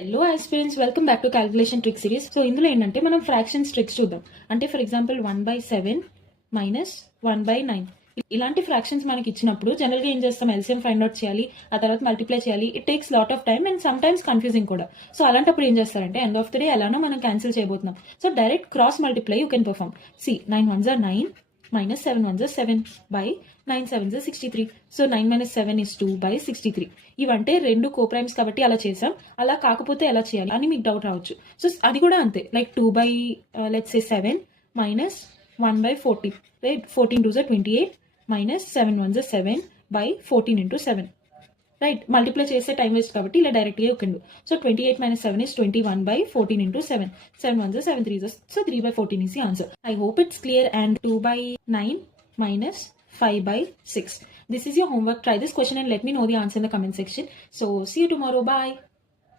Hello aspirants, welcome back to calculation trick series. So ఇందులో ఏంటంటే మనం ఫ్రాక్షన్స్ ట్రిక్స్ చూద్దాం. అంటే ఫర్ ఎగ్జాంపుల్ 1/7 మైనస్ 1/9 ఇలాంటి ఫ్రాక్షన్స్ మనకి ఇచ్చినప్పుడు జనరల్గా ఏం చేస్తాం, ఎల్సిఎం ఫైండ్ అవుట్ చేయాలి, ఆ తర్వాత మల్టిప్లై చేయాలి. It takes lot of time and some times confusing కూడా. సో అలాంటప్పుడు ఏం చేస్తారంటే ఎండ్ ఆఫ్ ద డే ఎలానో మనం క్యాన్సిల్ చేయబోతున్నాం. So direct cross multiply you can perform. C 9 1s are 9 minus 7 1s are 7 by 9 7s are 63. So 9 minus 7 is 2 by 63. ఇవంటే రెండు coprimes కాబట్టి అలా చేసాం. అలా కాకపోతే ఎలా చేయాలి అని మీకు డౌట్ రావచ్చు. సో అది కూడా అంతే, like 2 by let's say 7 minus 1 by 14, right? 14 2s are 28 minus 7 1s are 7 by 14 into 7, right. Multiply చేసే టైం వేస్ట్ కాబట్టి ఇలా డైరెక్ట్గా you can do. So 28 minus 7 is 21 by 14 into 7. 7 1s are 7 3s are, so 3 by 14 is the answer. I hope it's clear. And 2 by 9 minus 5 by 6. This is your homework. Try this question and let me know the answer in the comment section. So see you tomorrow. Bye.